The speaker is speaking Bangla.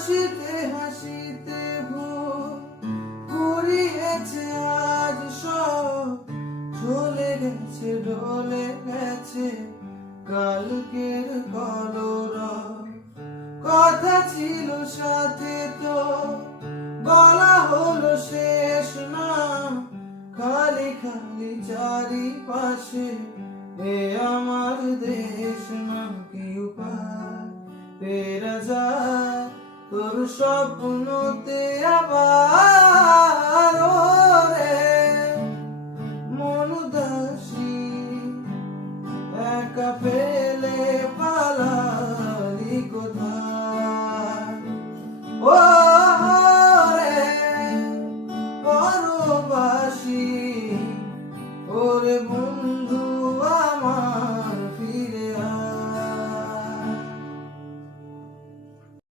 হাসিতে হাসিতে ভোর ঘুরিয়েছে আজ সব, চলে গেছে ডলে গেছে কালকের কলরব। কথা ছিল সাথে তো বলা হলো শেষ না, খালি খালি চারিপাশে এ আমার দেশ না। কি উপায় ফেরা যায় তোর স্বপ্নতে আবার, ওরে মন উদাসী একা